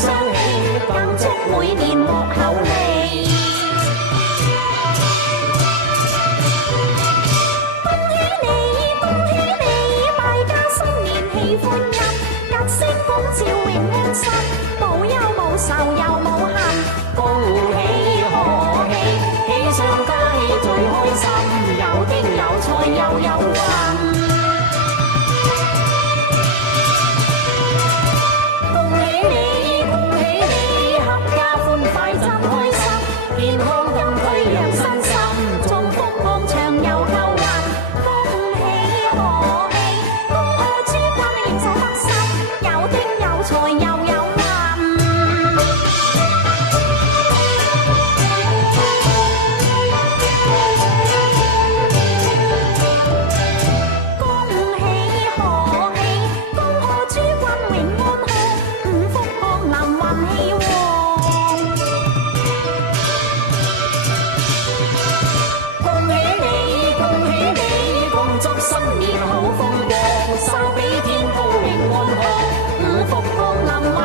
雙喜，更祝每年獲厚利。恭喜你，恭喜你，大家新年喜歡欣，日星拱照永安心，無憂無愁又無恨。恭喜賀喜，喜上加喜最開心，有丁有財又有運。恭喜你，恭喜你，合家歡快真開心，健康金區養身心，祝福旺長又夠運。恭喜賀喜，恭賀諸君應手得心，有丁有財又有運。新年好風光，壽比天高永安康，五福降臨運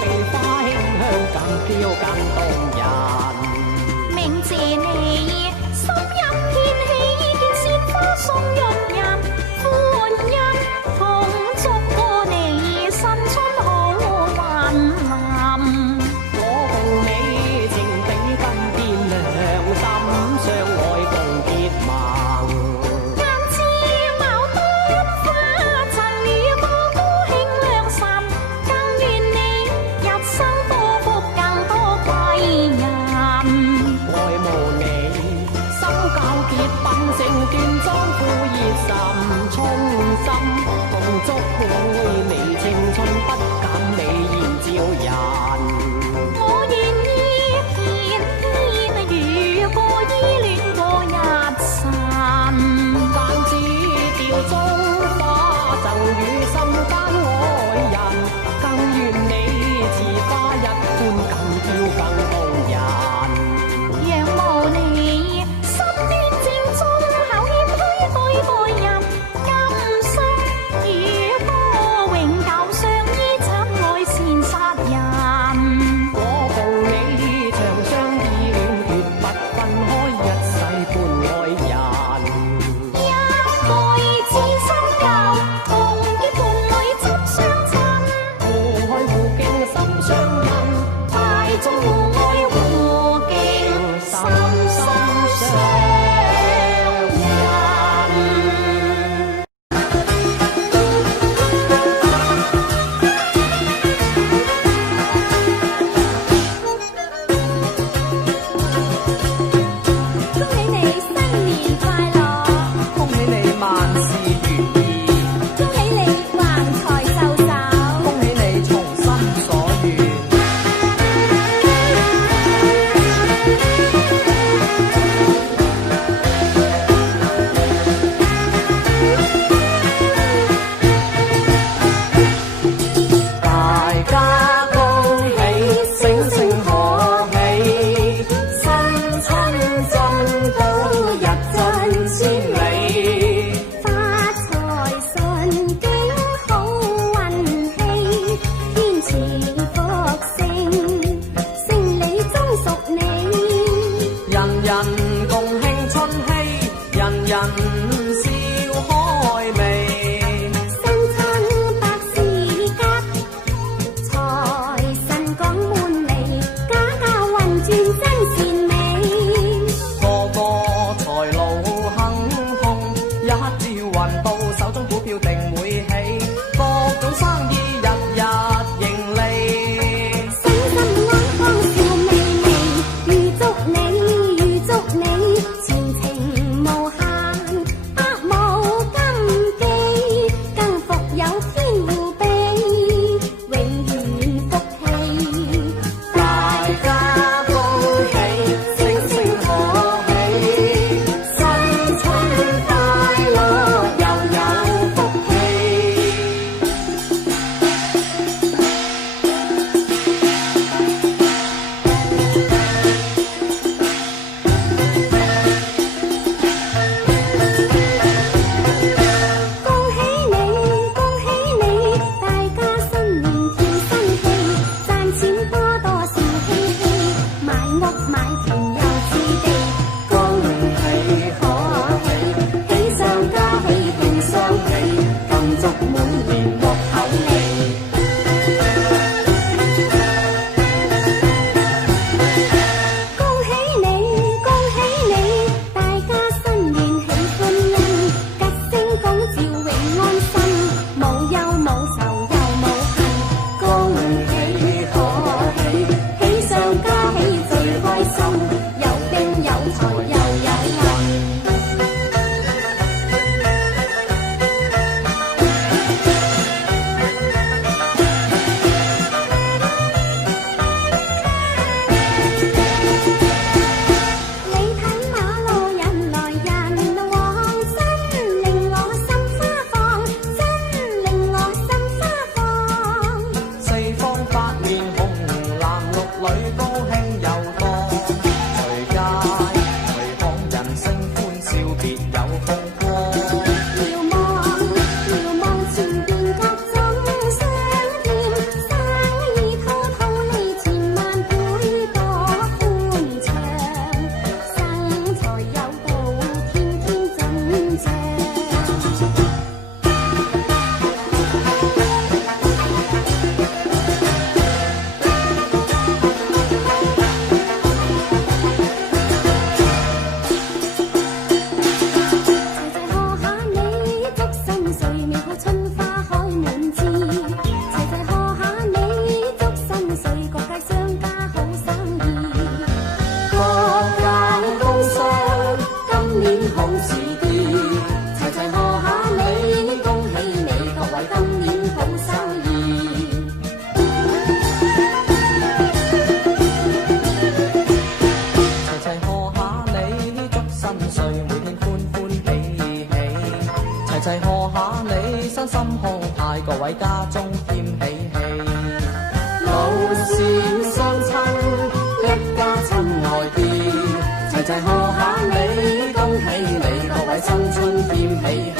地花馨香更飄更動人。明謝你，心入天喜，見鮮花送潤人，歡欣同祝賀你新春好運臨。我共你情比金變亮，心相愛共結盟。間枝茅多一花塵，了個高興良辰，更願你日生多福更多貴人。愛慕你，心皎潔，品性端莊富熱忱。在家中添喜氣。老少相親，一家親愛啲，齊齊賀下你，恭喜你，各位新春添喜氣。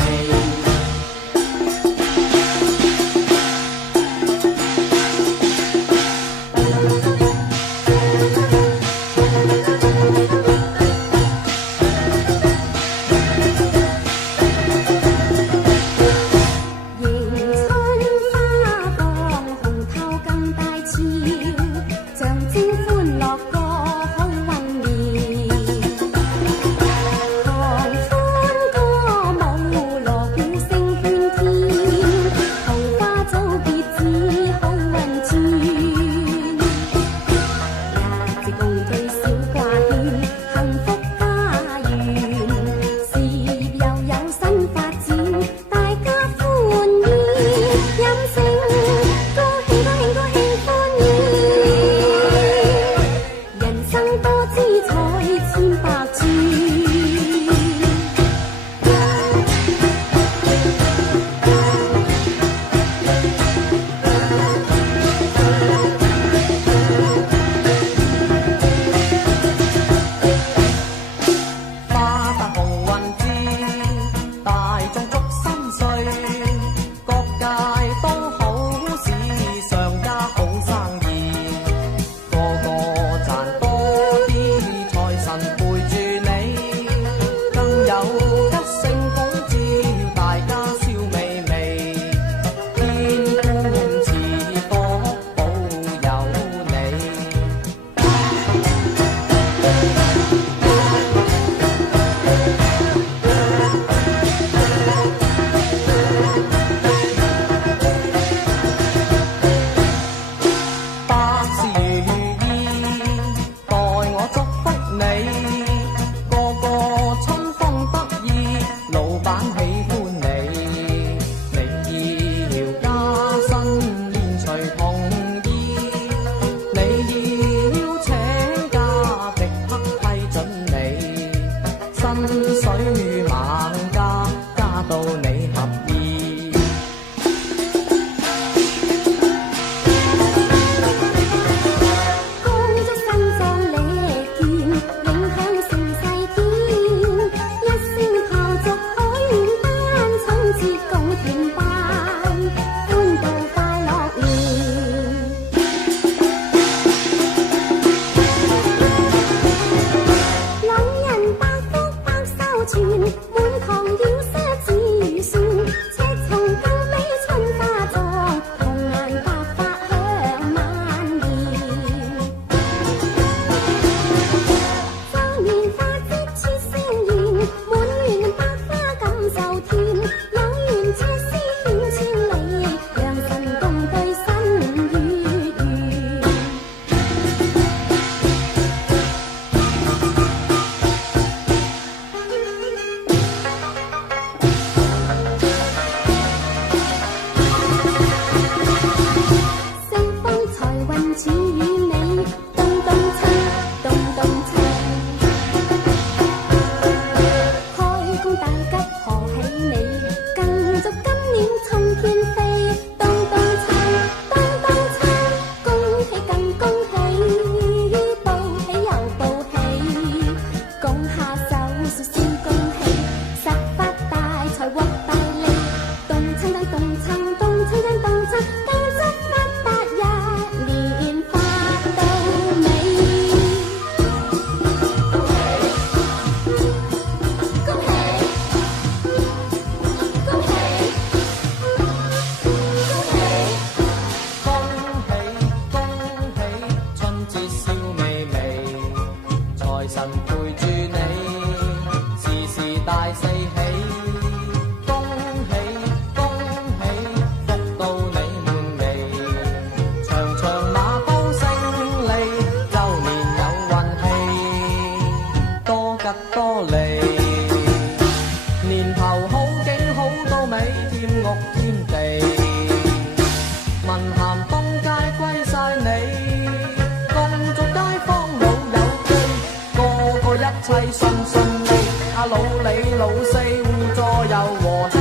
老四互助又和氣，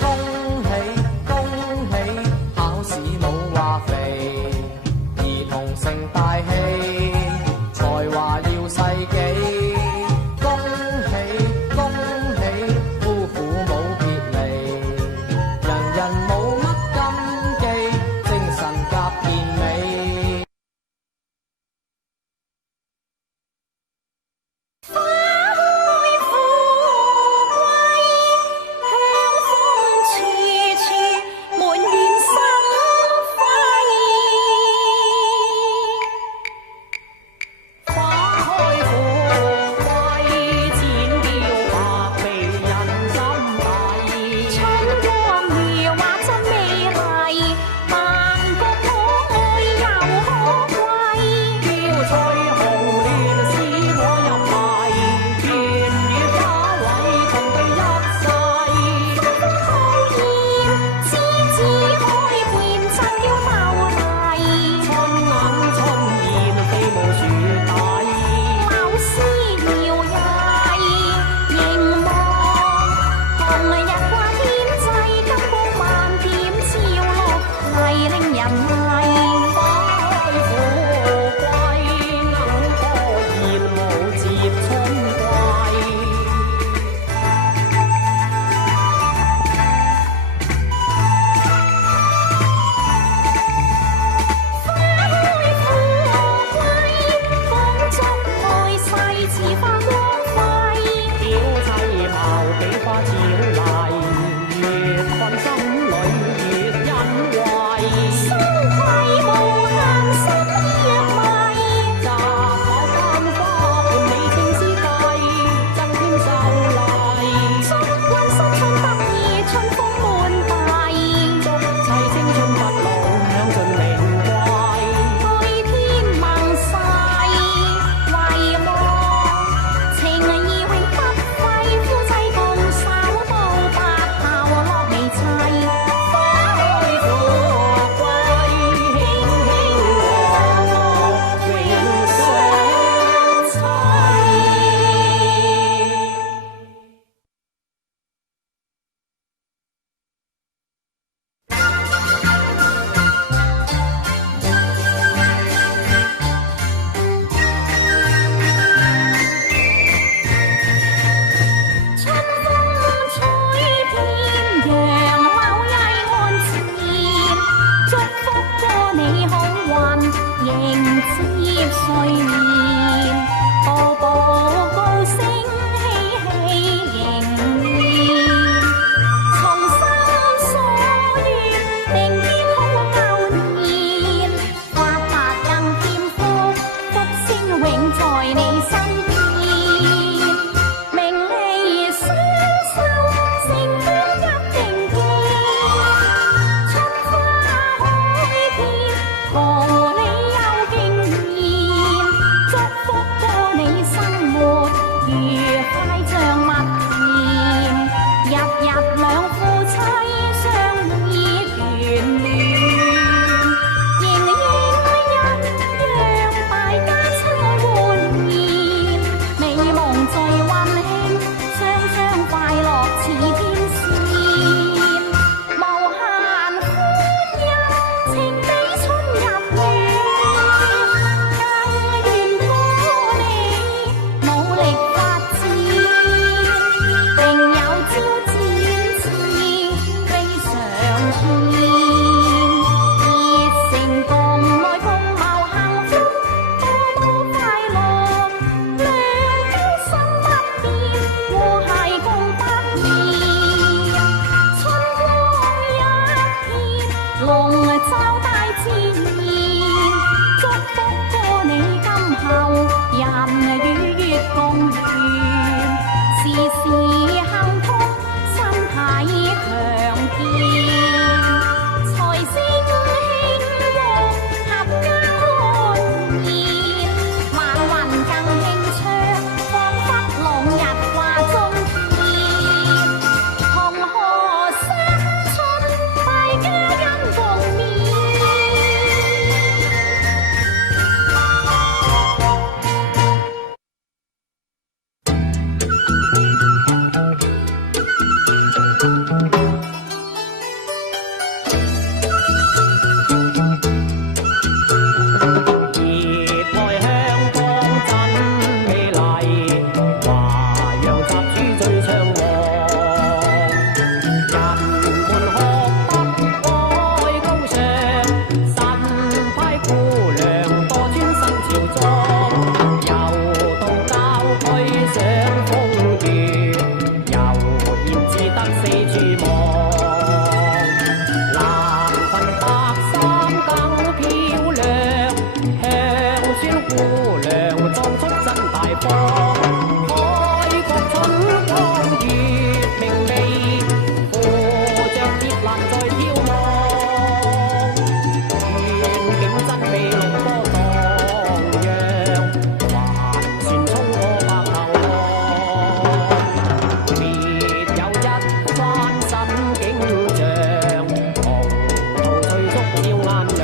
恭成大器，才華耀世紀。恭喜恭喜，夫婦冇別離，人人冇乜禁忌，精神甲健美。花開富貴，香風處處，滿園生輝。花開富貴，錢標百媚人心底。春光如畫真美麗，萬國可愛又可貴。嬌翠紅蓮使我入迷，甜與花卉同對一世。風風開燕，枝枝開遍真要秀麗。春鶯春燕飛舞樹底，貌似搖曳，凝望紅日掛天際，金光萬點照落嚟令人迷。花開富貴，鶯歌燕舞接春季。花開富貴，風中愛世似花光輝。小妻貌比花照麗，越困心裏越欣慰。羞愧無限心若迷，摘我間花伴你情思計，增添秀麗。祝君新春得意，春風滿地，祝齊青春不老，享盡名貴。對天盟誓，遺忘情義永不廢，夫妻共守到白頭樂未齊。花開富貴，卿卿我我永相隨。春風吹遍，楊柳依岸前，祝福過你好運，迎接歲年，步步高升，喜喜迎年。從心所願，定見好牛年，發達更添福，福星永在你身邊。名利雙收，成功一定見。春花開遍，桃李有經驗，祝福過你生活算姑娘裝出真大方，開國春光月明媚，扶着鐵欄在眺望，遠景真美綠波蕩漾，還船衝過白頭浪，別有一番新景象，紅桃翠竹照眼亮。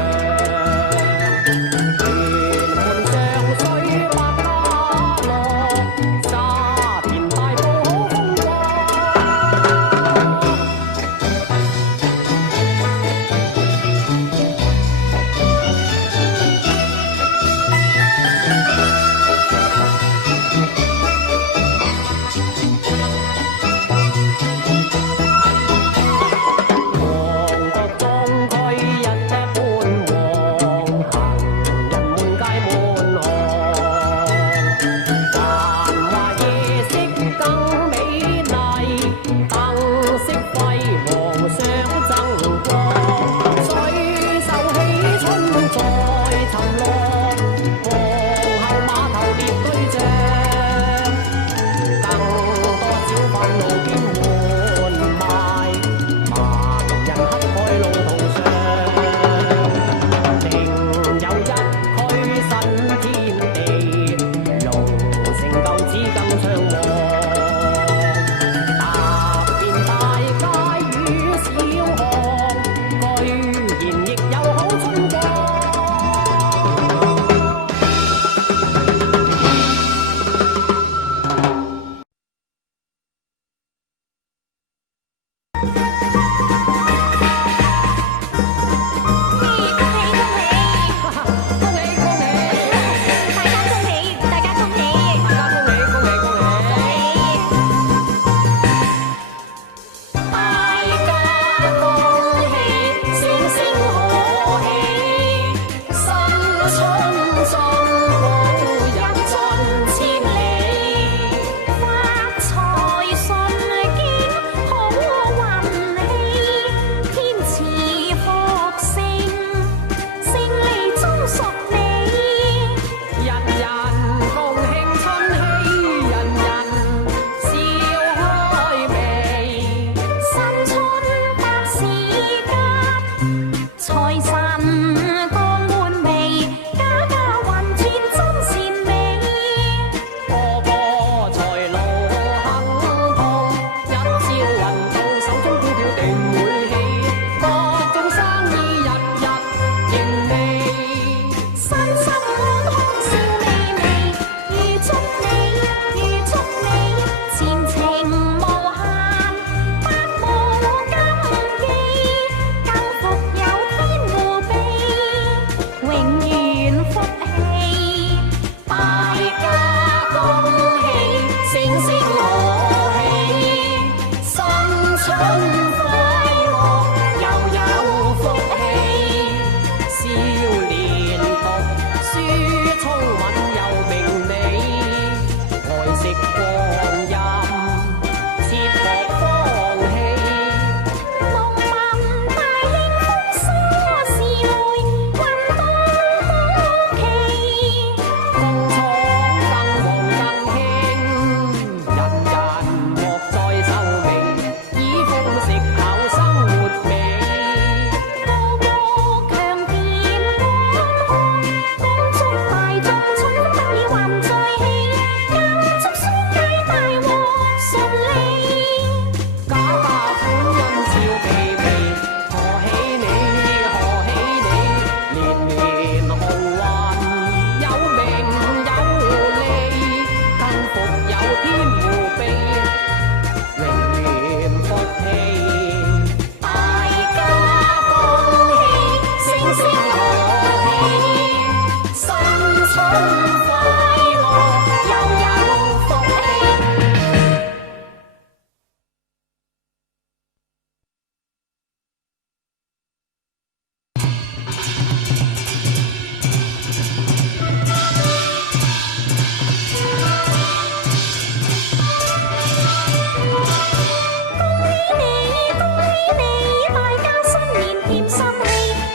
甜心氣，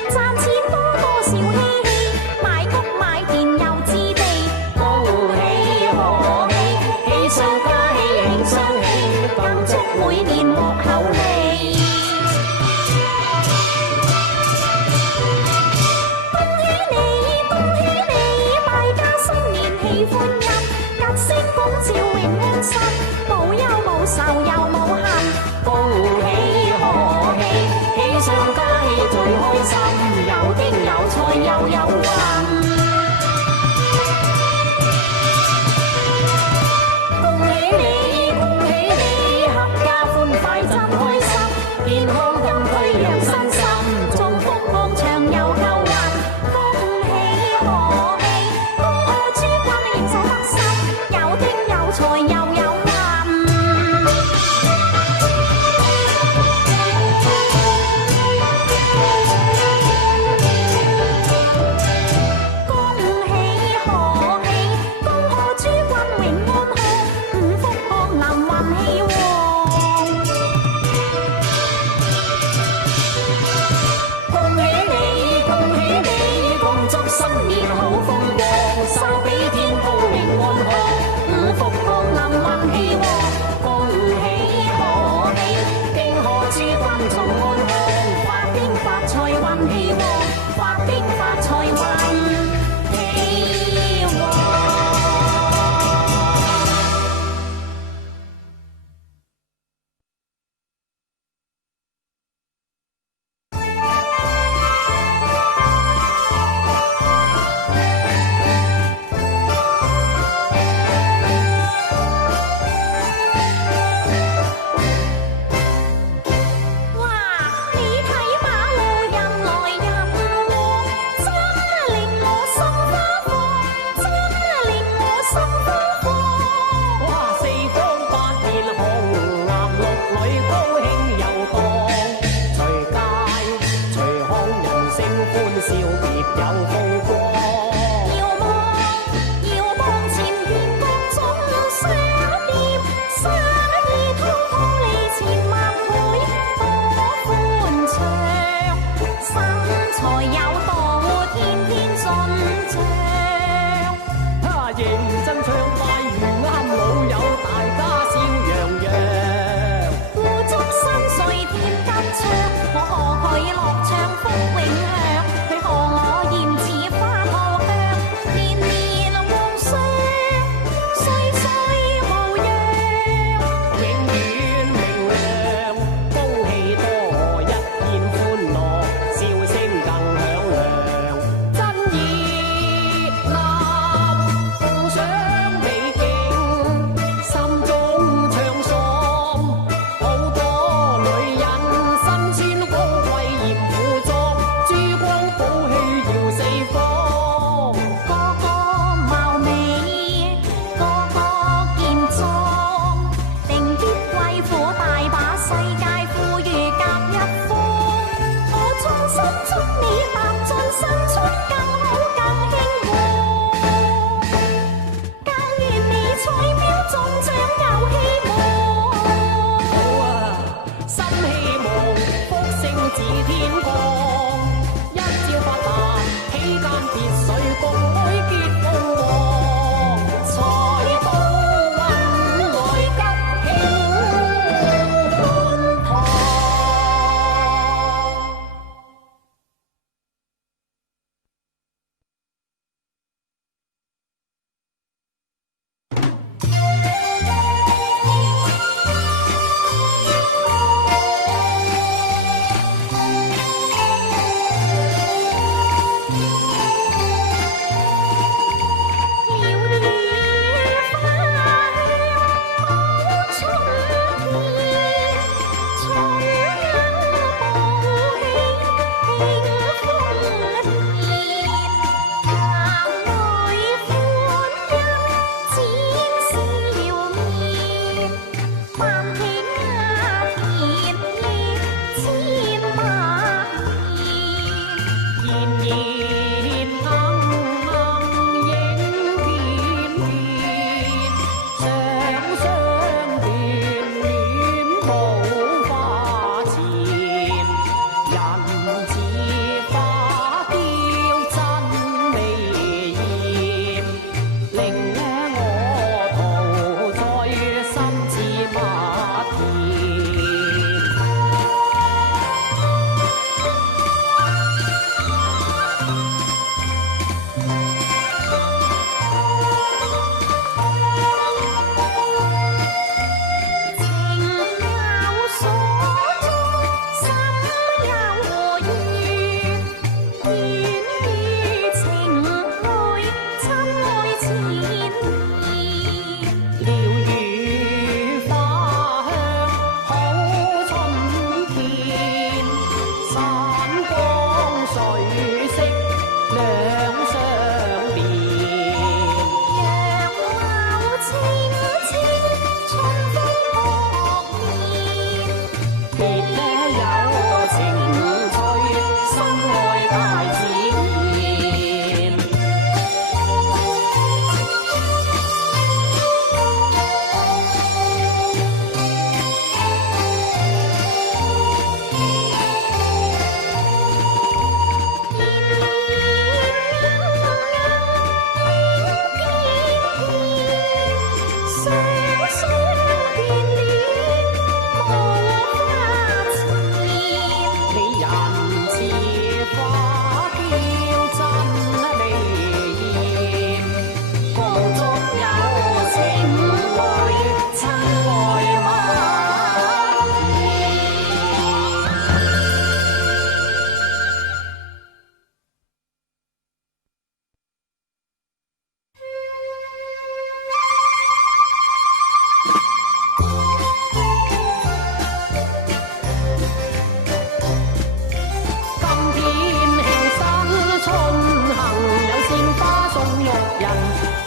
賺錢多多少嬉戲，買屋買電又置年獲厚利。恭喜你，大家新年喜歡欣，吉星拱照永安心，無憂無愁又無憾，恭喜賀喜，喜上加喜最開心，有丁有財又有運。恭喜你，恭喜你，合家歡快真開心，健康金區養身心，祝福旺長又夠運。恭喜賀喜，恭賀諸君應手得心，有丁有財又有運。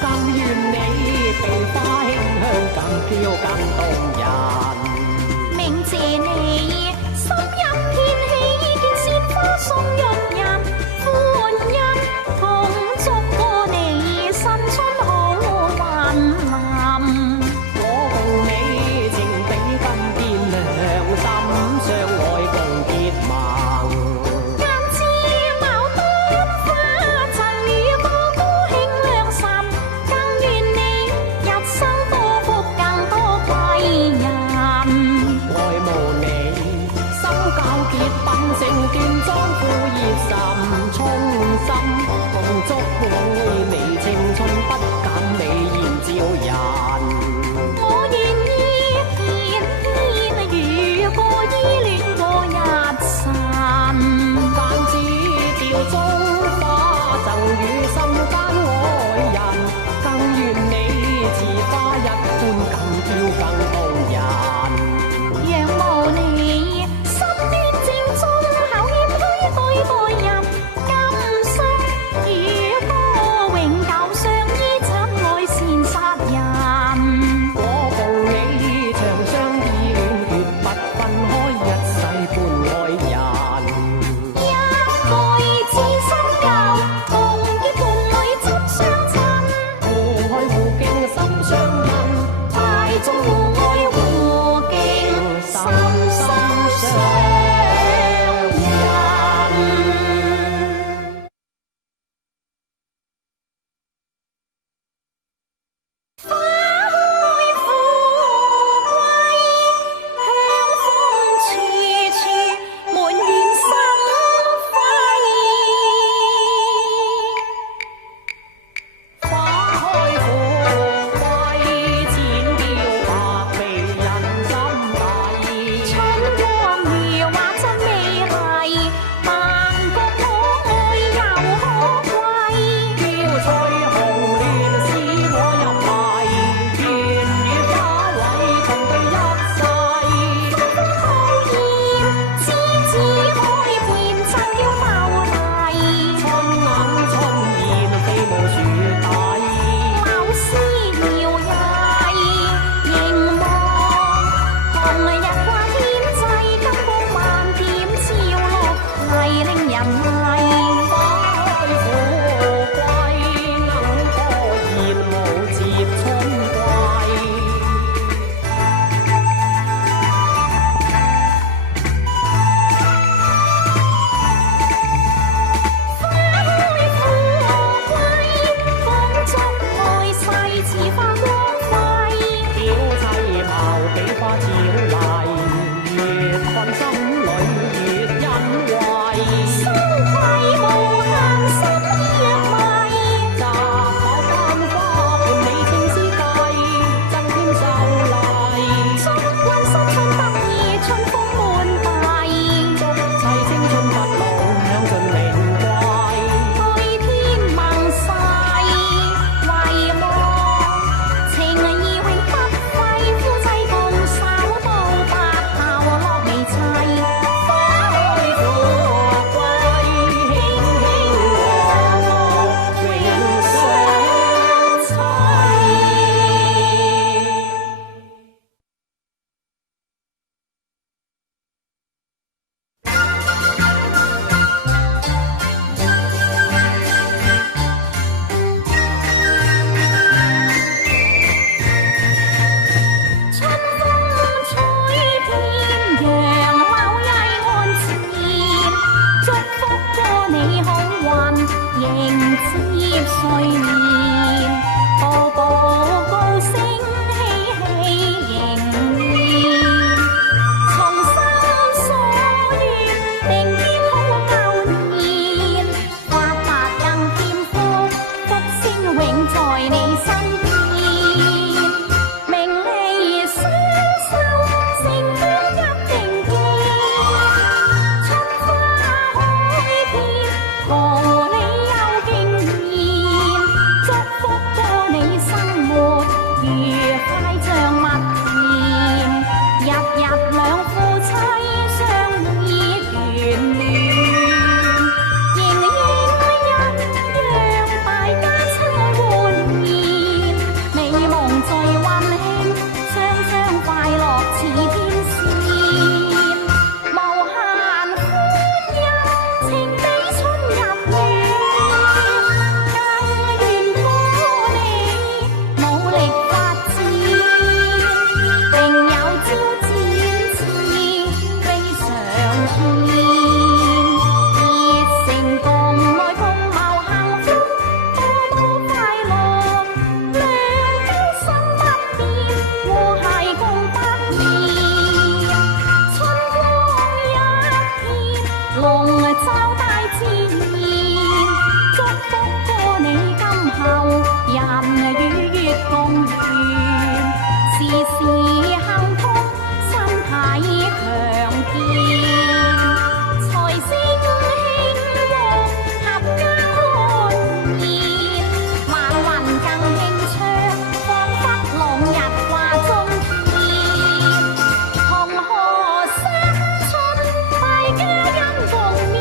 更願你被花馨香更飄更動人。鳴謝你，心音掀起，見鮮花送玉人，歡欣同祝過你新春好運臨。我共你情比金變亮，心相愛共結盟。間枝矛盾花塵與個高興良辰，更願你一生多福更多貴人。愛慕你，心糾結品性端莊富熱忱，衷心共祝會你青春不減美豔照人。我願意天天與過依戀過一生，間枝調中花贈與心間愛人，更願你似花一般更嬌更動人。仰慕你心端正宗厚謙虛對待人，今生與歌永久相依親愛善殺人。我共你長相依戀，決不分開，一世伴愛人。一句至深舊，共結伴侶執相襯，互愛互敬心相印，大眾互愛互敬，心心相印。花開富貴，香風處處，滿園生輝。花開富貴，千嬌百媚人心底。春光如畫真美麗，萬國可愛又可貴。嬌翠紅亂使我入迷，緣與花卉共對一世。好豔，枝枝開遍真嬌秀麗，春鶯春燕飛舞樹底，貌似搖曳，凝望紅日掛天際，金光萬點照落嚟令人迷。花開富貴，鶯歌燕舞接春季。花開富貴，風中愛世似花光輝。嬌妻貌比花俏麗，越看心裏越欣慰。羞愧無限心若迷，摘巧間花伴你情思計，增添秀麗。祝君新春得意，春風滿地，祝齊青春不老，享盡名貴。對天盟誓，遺忘情義永不廢，夫妻共守到白頭樂未齊。花開富貴，卿卿我我永相隨。春風吹遍楊柳曳岸前，祝福過你好運迎接歲年，步步高升喜氣迎面，從心所願定見好舊年，發達更添福，福星永在你身邊。名利雙收，成功一定見。春花開遍，和你有經驗，祝福過你生活愉快像蜜甜，日日兩夫妻相依眷戀，仍然一樣大家親愛換人與月共圓，時時幸福，身體強健，財星興旺，合家歡宴，晚雲更輕暢，彷彿朗日掛中天，同賀新春，大家恩共勉。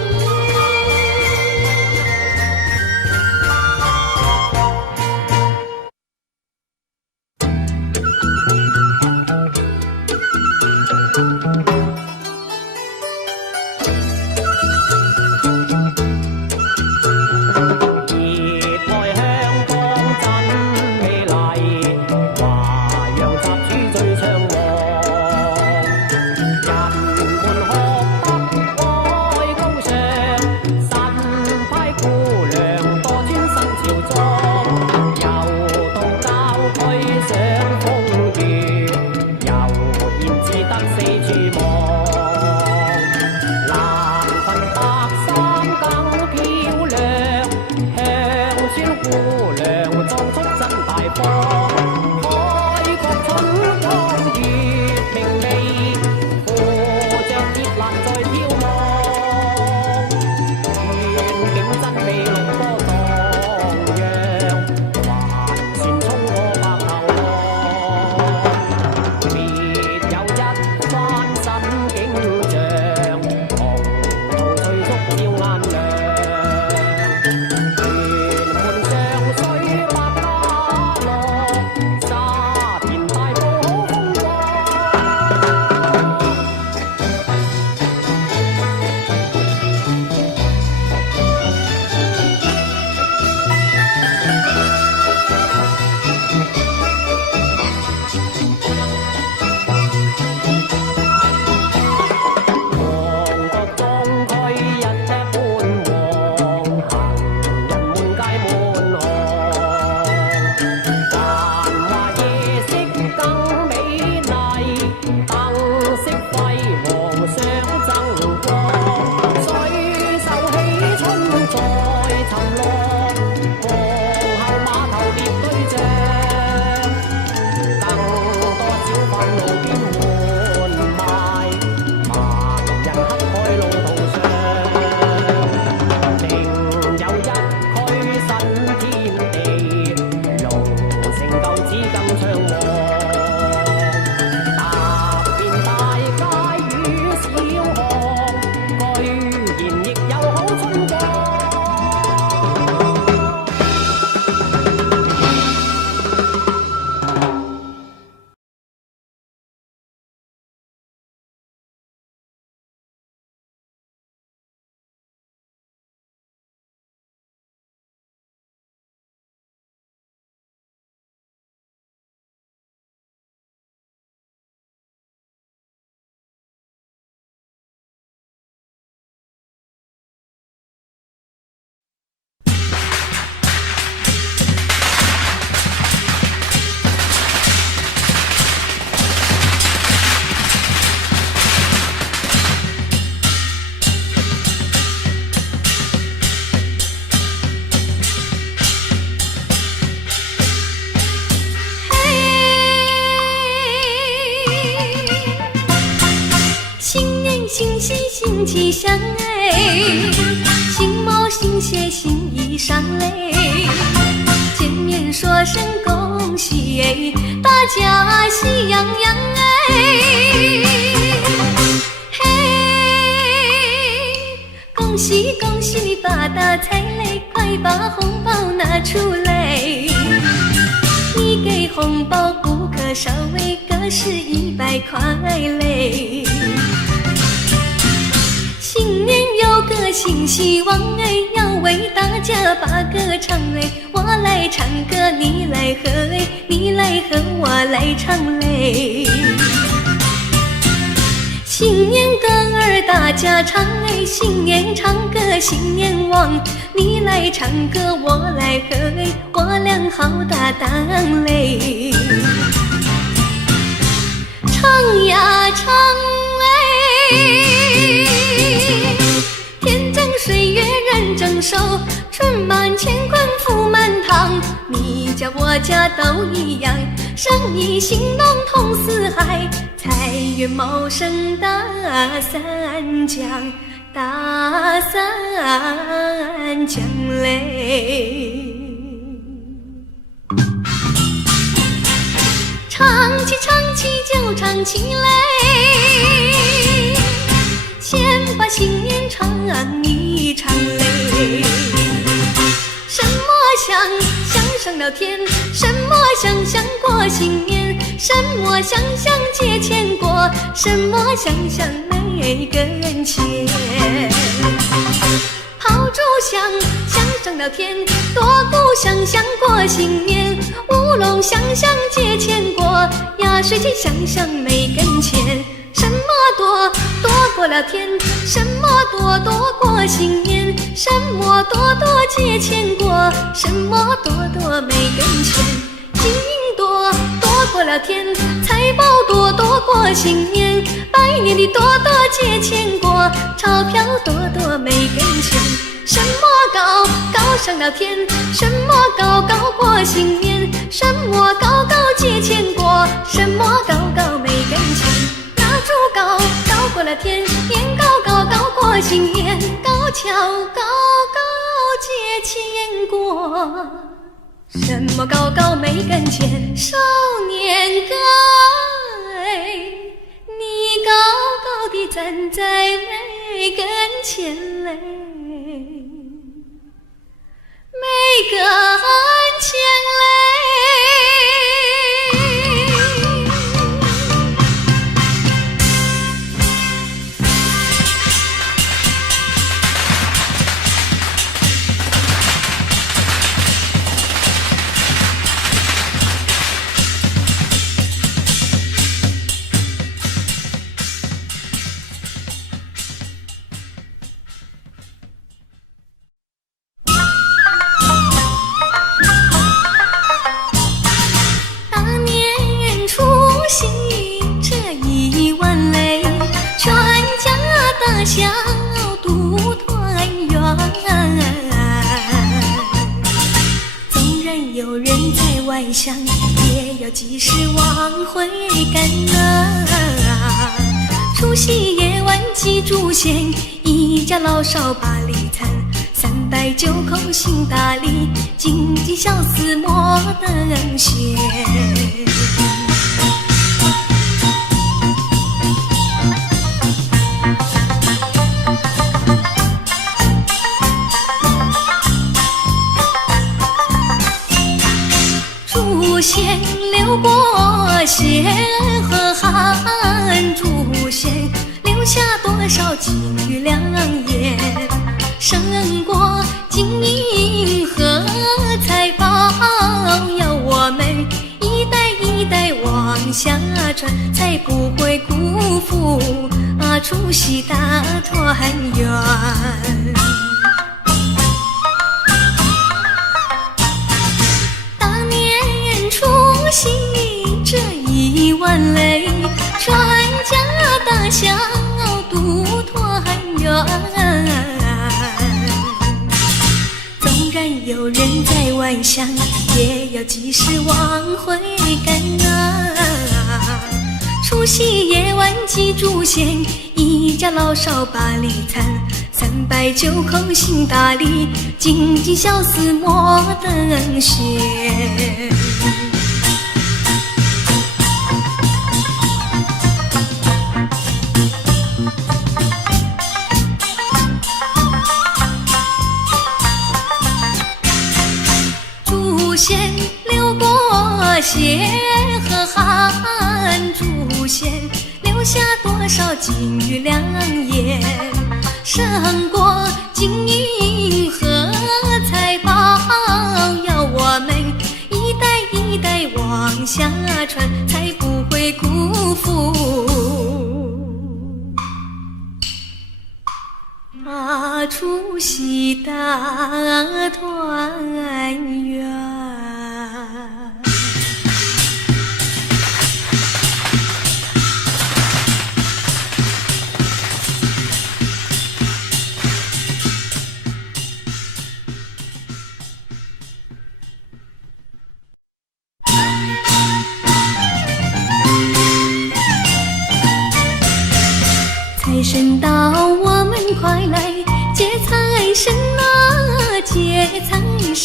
新喜新气象哎，新毛新鞋新衣裳嘞，见面说声恭喜哎，大家喜洋洋哎，嘿，恭喜恭喜发大财嘞，快把红包拿出来，你给红包不可少哎，个是100块嘞。新年有个新希望哎，要为大家把歌唱哎，我来唱歌你来和哎，你来和我来唱嘞。新年歌儿大家唱哎，新年唱歌新年旺，你来唱歌我来和哎，我俩好搭档嘞。唱呀唱哎，天增岁月人增寿，春满乾坤福满堂，你家我家都一样，生意兴隆通四海，财源茂盛大三江，大三江嘞。唱起唱起就唱起嘞，先把新年唱一唱嘞。什么想上了天，什么想过新年，什么想借钱过，什么想没跟钱。炮竹响上了天，锣鼓响过新年，乌龙响借钱过，压岁钱响没跟钱。什么多过了天，什么多过新年，什么多借钱过，什么多没跟钱。金银多过了天，财宝多过新年，百年的多借钱过，钞票多没跟钱。什么高上了天，什么高过新年，什么高借钱过，什么高没跟钱。蜡烛高过了天，年高过新年，高跷高借钱过，什么高没跟钱。少年哥你高的站在没跟前嘞，没跟前嘞。小度团圆，纵然有人在外乡，也要及时往回赶啊。除夕夜晚祭祖先，一家老少把礼餐，309口行大礼，金鸡小厮莫等闲。祖先流过血和汗，祖先留下多少金玉良言，胜过金银和财宝，要我们一代一代往下传，才不会辜负除夕大团圆。除夕这一碗泪，全家大小度团圆。纵然有人在外乡，也要及时往回赶啊。除夕夜晚祭祖先，一家老少把礼餐，309口行大礼，金鸡小厮莫等闲。祖先流过血和汗，祖先留下多少金玉良言，胜过金银和财宝，要我们一代一代往下传，才不会辜负除夕大团圆。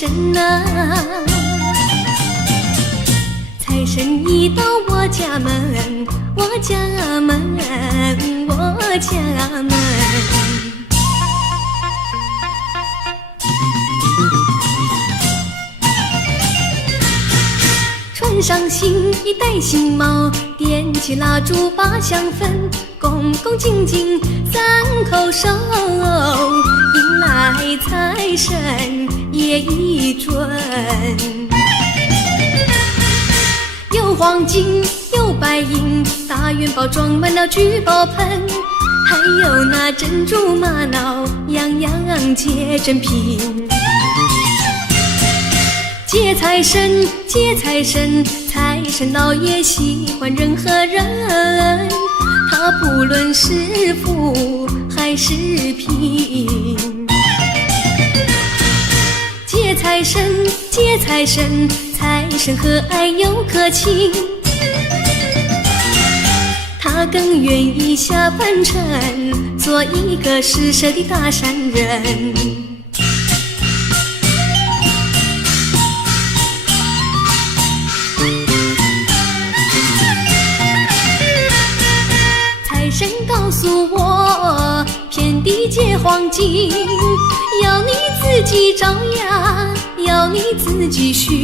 神啊，财神一到我家门，我家门，我家门。穿上新衣戴新帽，点起蜡烛把香焚，恭恭敬敬三叩首，迎来财神爷一尊。有黄金有白银，大元宝装满了聚宝盆，还有那珍珠玛瑙，样样皆珍品。接财神，接财神，财神老爷喜欢人和人，他不论是富还是贫。接财神，接财神，财神和蔼又可亲，他更愿意下凡尘，做一个施舍的大善人。财神告诉我，遍地皆黄金，要你自己找呀，要你自己寻。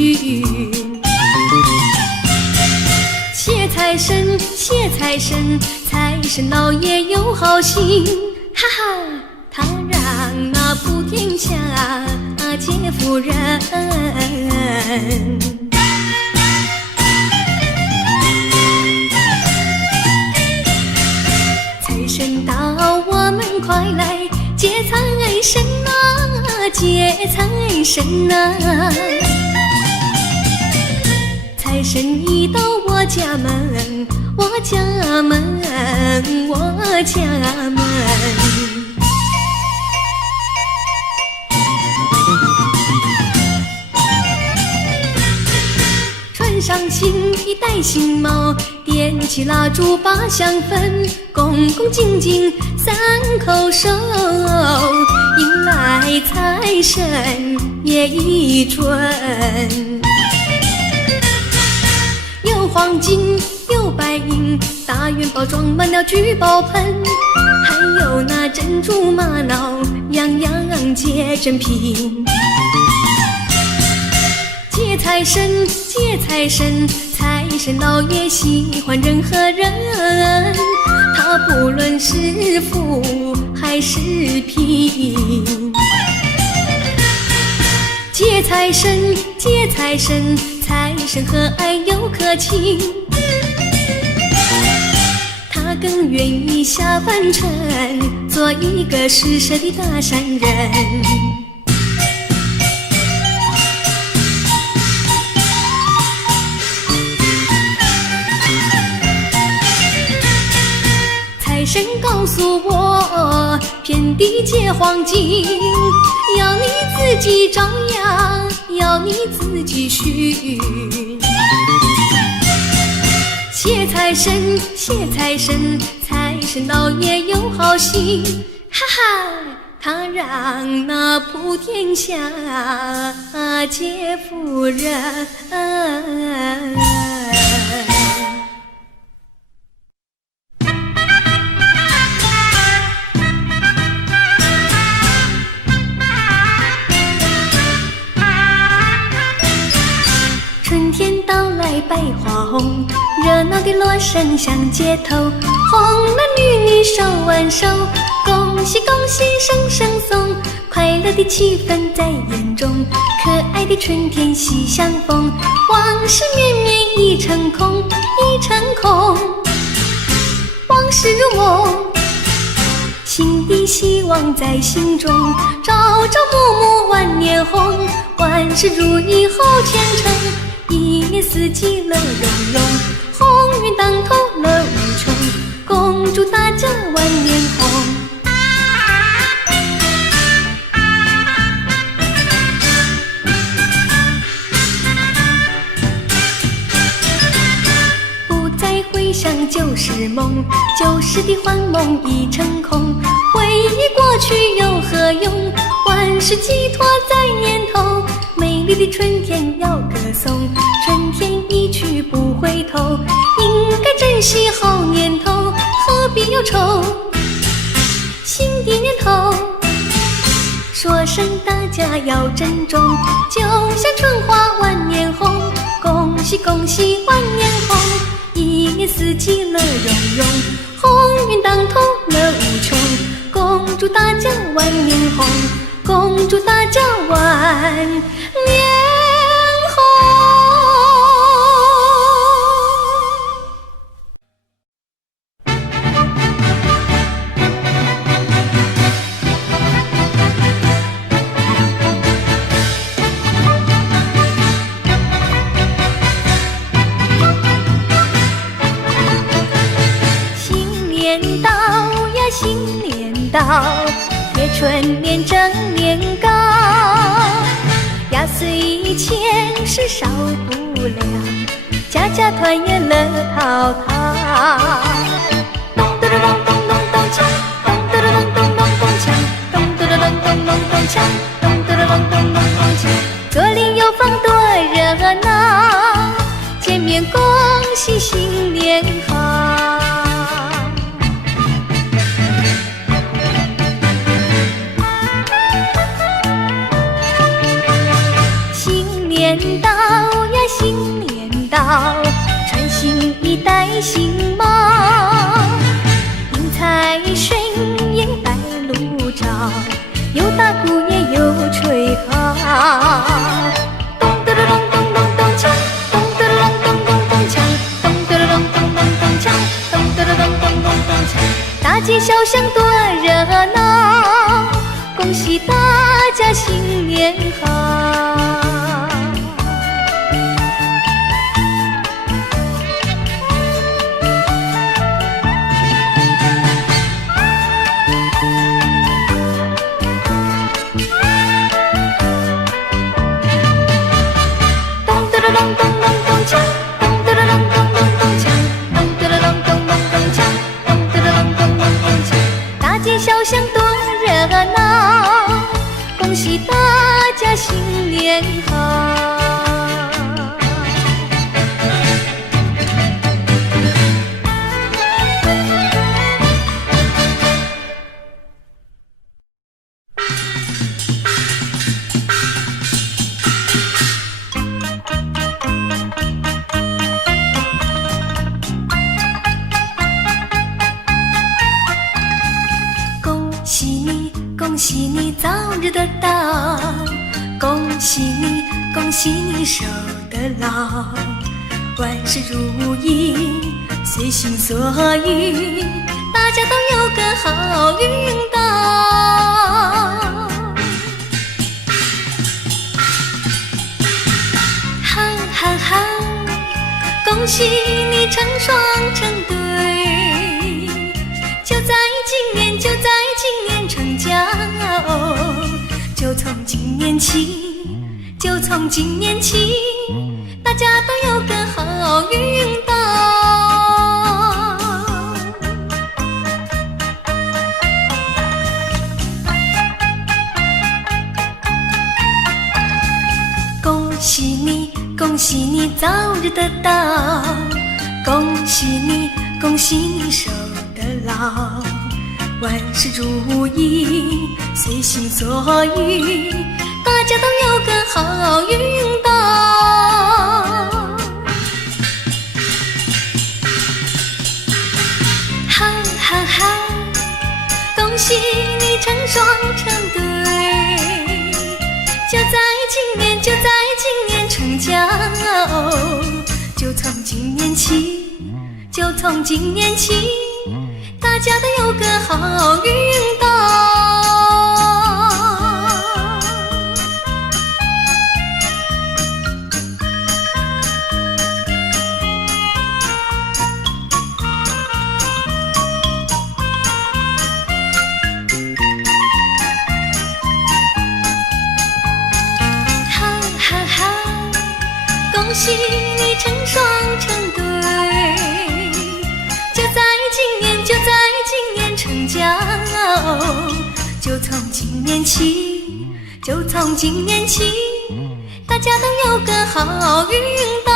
谢财神，谢财神，财神老爷有好心，哈哈，他让那普天下皆富人。财神到我们快来接财神啊，接财神啊！财神一到我家门，我家门，我家门。穿上新衣戴新帽，点起蜡烛把香焚，恭恭敬敬三叩首，迎来财神爷一尊。有黄金有白银，大元宝装满了聚宝盆，还有那珍珠玛瑙，样样皆珍品。接财神，接财神，财神老爷喜欢人和人，他不论是富还是贫。接财神，接财神，财神和蔼又可亲，他更愿意下凡尘，做一个施舍的大善人。财神告诉我，遍地皆黄金，要你自己找呀，要你自己寻。谢财神，谢财神，财神老爷有好心，哈哈，他让那普天下皆富人。春天到来百花红，热闹的锣声响街头，红男绿女手挽手，恭喜恭喜声声送，快乐的气氛在眼中，可爱的春天喜相逢，往事绵绵已成空，已成空，往事如梦，新的希望在心中，朝朝暮暮万年红，万事如意好前程，一年四季乐融融，鸿运当头乐无穷，恭祝大家万年红。不再回想旧时梦，旧时的幻梦已成空，回忆过去有何用，万事寄托在念头，美美丽的春天要歌颂，春天一去不回头，应该珍惜好年头，何必忧愁？新的年头，说声大家要珍重，就像春花万年红，恭喜恭喜万年红，一年四季乐融融，鸿运当头乐无穷，恭祝大家万年红，恭祝大家万年红。新年到呀，新年到，贴春联正年糕，压岁钱是少不了，家家团圆乐陶陶。咚咚咚咚咚咚锵，咚咚咚咚咚咚锵，咚咚咚咚咚咚锵，咚咚咚咚咚咚锵。左邻右坊多热闹，见面恭喜新年好。新年到呀，新年到，穿新衣戴新帽，迎财神迎白鹿照，有打鼓也有吹号。咚咚咚咚咚咚锵，咚咚咚咚咚咚锵，咚咚咚咚咚咚锵，咚咚咚咚咚咚锵。大街小巷多热闹，恭喜大家新年好。大街小巷多热闹，恭喜大家新年好。恭喜你早日得到，恭喜你，恭喜你守得牢，万事如意，随心所欲，大家都有个好运到。哈哈哈，恭喜你成双成对，就在今年，就在今年成家哦，就从今年起，就从今年起，大家都有个好运到。恭喜你，恭喜你早日得到，恭喜你，恭喜你守得牢，万事如意，随心所欲，大家都有个好运到。哈哈哈，恭喜你成双成对，就在今年，就在今年成家哦，就从今年起，就从今年起，大家都有个好运到。哈哈哈，恭喜你成双成对，就在今年，就在今年成家哦，就从今年起，就从今年起，大家都有个好运到。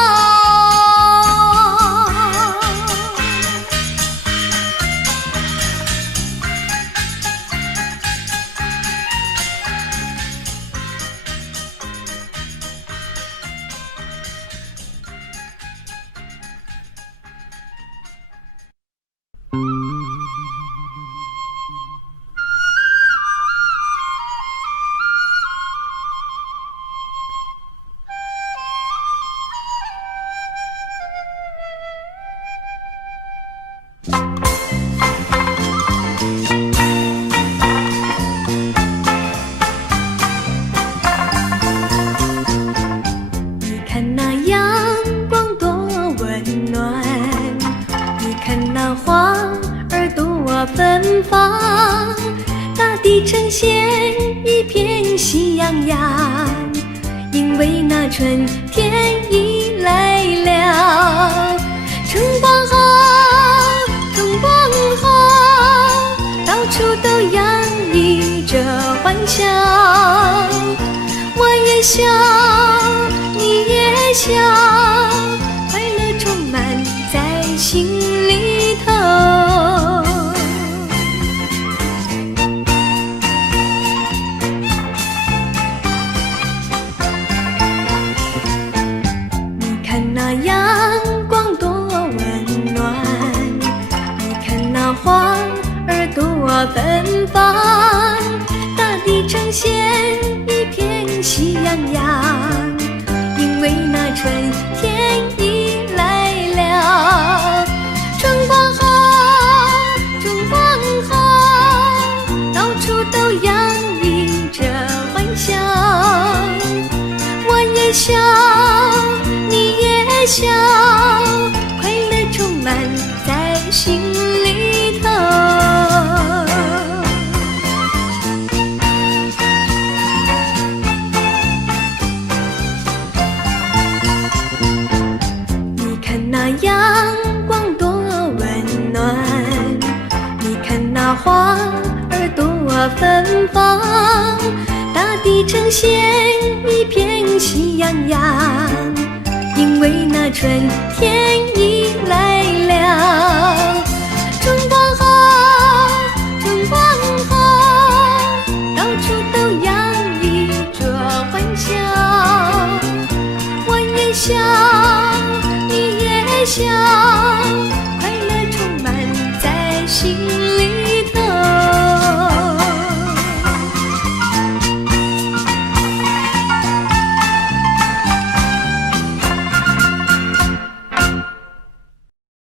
你看那阳光多温暖，你看那花儿多芬芳，大地呈现一片喜洋洋，因为那春天已来了。春光好，春光好，到处都洋溢着欢笑。我也笑，你也笑，快乐充满在心里头。你看那阳光多温暖，你看那花儿多芬芳，大地呈现一片喜洋洋，因为那春天已来了。春光好，春光好，到处都洋溢着欢笑。我也笑，你也笑，快乐充满在心里头。你看那阳光多温暖，你看那花儿多芬芳，大地呈现一片喜洋洋，因为那春天已来了。